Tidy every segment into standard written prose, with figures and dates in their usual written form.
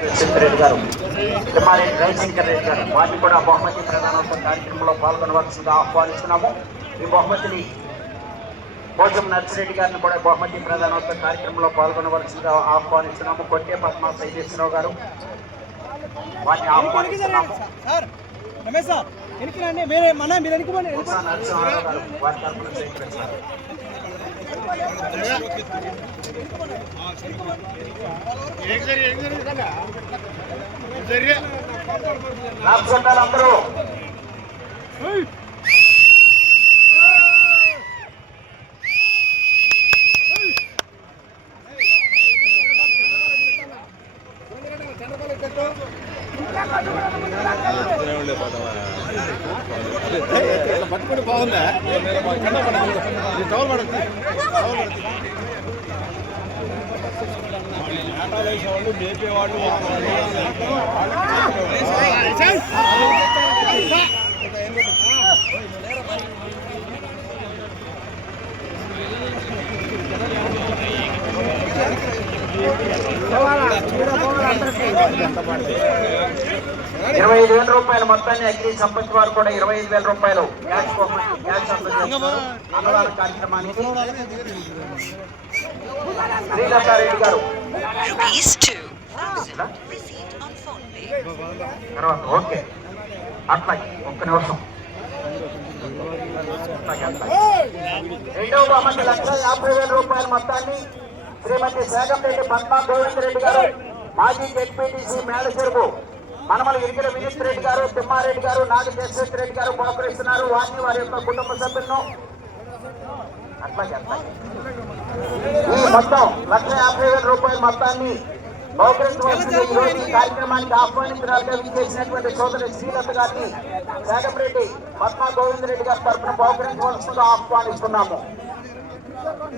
రెడ్డి గారు, తిమ్మారెడ్డి రవిశంకర్ రెడ్డి గారు వారిని కూడా బహుమతి ప్రదానోత్సవ కార్యక్రమంలో పాల్గొనవలసిందిగా ఆహ్వానిస్తున్నాము. ఈ బహుమతిని భోజం నర్సిరెడ్డి గారిని కూడా బహుమతి ప్రదానోత్సవ కార్యక్రమంలో పాల్గొనవలసిందిగా ఆహ్వానిస్తున్నాము. కొట్టే పద్మా సైదేశ్వరరావు గారు వారిని ఆహ్వానిస్తున్నాము. నరసింహారావు గారు వారి తరఫున స్వీకరించారు. అందరూ పట్టుకుని బాగుందా టవల్ పడుతుంది ఆటోలు వేసేవాళ్ళు లేపేవాళ్ళు 25,000 రూపాయలు మొత్తాన్ని అగ్ని సంపత్ వారు కూడా 25,000 రూపాయలు క్యాష్ అన్నదాన కార్యక్రమానికి శ్రీలతారెడ్డి గారు తర్వాత ఓకే అట్లా ఒక్క నిమిషం. రెండవ బహుమతి 1,50,000 రూపాయల మొత్తాన్ని శ్రీమతి శాగంరెడ్డి పద్మా గోవిందరెడ్డి గారు మాజీ జెడ్పీటీసీ మేళచెరువు మనమల ఇరిగిల వినీత్ రెడ్డి గారు, తిమ్మారెడ్డి గారు, నాగ జగదీష్ రెడ్డి గారు బహుకరిస్తున్నారు. వారిని వారి యొక్క కుటుంబ సభ్యులను అట్లా ఈ మొత్తం 1,50,000 రూపాయల మొత్తాన్ని బహుకరించవలసిన ఈరోజు ఈ కార్యక్రమానికి ఆహ్వానించడానికి విచ్చేసినటువంటి సోదరి శ్రీలత గారిని శాగంరెడ్డి పద్మా గోవిందరెడ్డి గారి తరఫున బహుకరించవలసిందిగా ఆహ్వానిస్తున్నాము.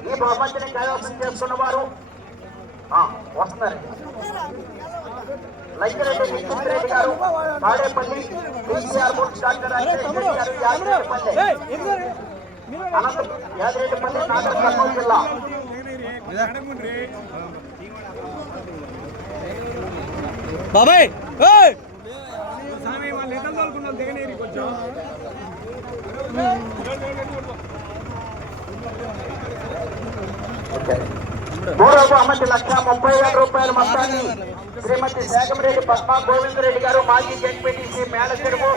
ఈ బహుమతిని కైవసం చేసుకున్న వారు వస్తున్నారు. లైకిరెడ్డి నిఖిత్ రెడ్డి గారు Tadepalli, TCR board doctor Yadireddipalli, Nagar Kurnool జిల్లా. బాబాయ్ మూడవ బహుమతి 1,30,000 రూపాయల మొత్తాన్ని శ్రీమతి శాగంరెడ్డి పద్మా గోవిందరెడ్డి గారు మాజీ జెడ్పీటీసీ మేళచెరువు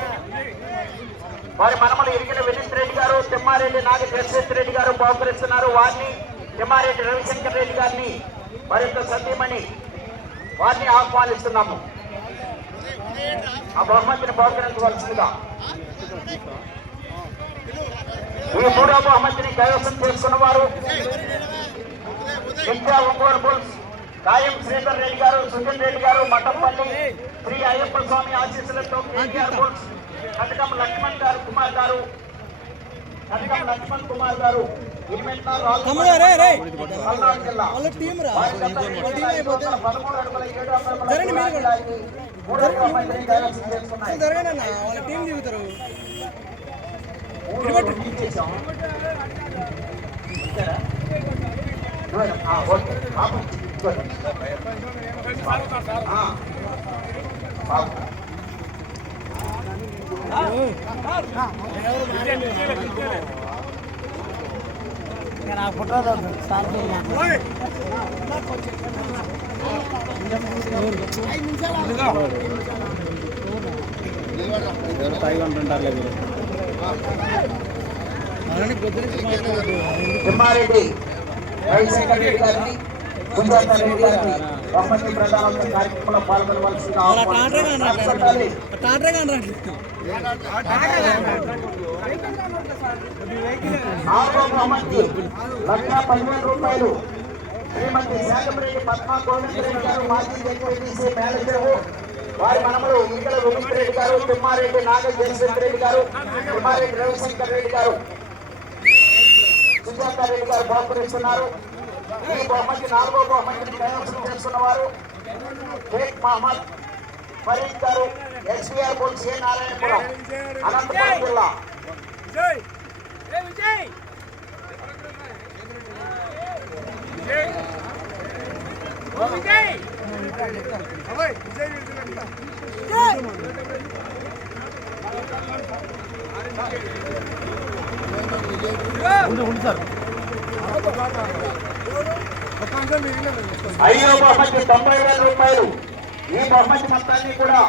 వారి మనమల ఇరిగిన వినీత్ రెడ్డి గారు, తిమ్మారెడ్డి నాగ జగదీష్ రెడ్డి గారు బహుకరిస్తున్నారు. వారిని తిమ్మారెడ్డి రవిశంకర్ రెడ్డి గారిని వారి యొక్క సతీమణి వారిని ఆహ్వానిస్తున్నాము. ఆ బహుమతిని బహుకరించవలసిందిగా ఈ మూడవ బహుమతిని కైవసం చేసుకున్న వారు విద్యా ఒంగోలు బుల్స్ కాయం శ్రీధర్ రెడ్డి గారు, సుజన్ రెడ్డి గారు, మఠంపల్లి శ్రీ అయ్యప్ప స్వామి ఆశీస్సులతో కేటీఆర్ బుల్స్ కటకం లక్ష్మణ్ కుమార్ గారు 13 తిమ్మారెడ్డి రవిశంకర్ రెడ్డి గారిని, సుజాత రెడ్డి గారిని బహుమతి ప్రదానోత్సవ కార్యక్రమంలో పాల్గొనవలసిందిగా నాలుగో బహుమతి 1,10,000 రూపాయలు శ్రీమతి శాగంరెడ్డి పద్మా గోవిందరెడ్డి గారు మాజీ జెడ్పీటీసీ మేళచెరువు వారి మనములు ఇక్కడ వినీత్ రెడ్డి గారు, తిమ్మారెడ్డి నాగ జగదీష్ రెడ్డి గారు, తిమ్మారెడ్డి రవిశంకర్ రెడ్డి గారు, సుజాత రెడ్డి గారు బహుకరిస్తున్నారు. ఈ బహుమతి నాలుగో బహుమతిని కైవసం చేస్తున్న వారు షేక్ మహమ్మద్ ఫరీద్ గారు, ఎస్వీఆర్ బోల్స్ ఏ నారాయణపురం, అనంతపురం జిల్లా. ఐదో బహుమతి 90,000 రూపాయలు. ఈ బహుమతి మొత్తాన్ని కూడా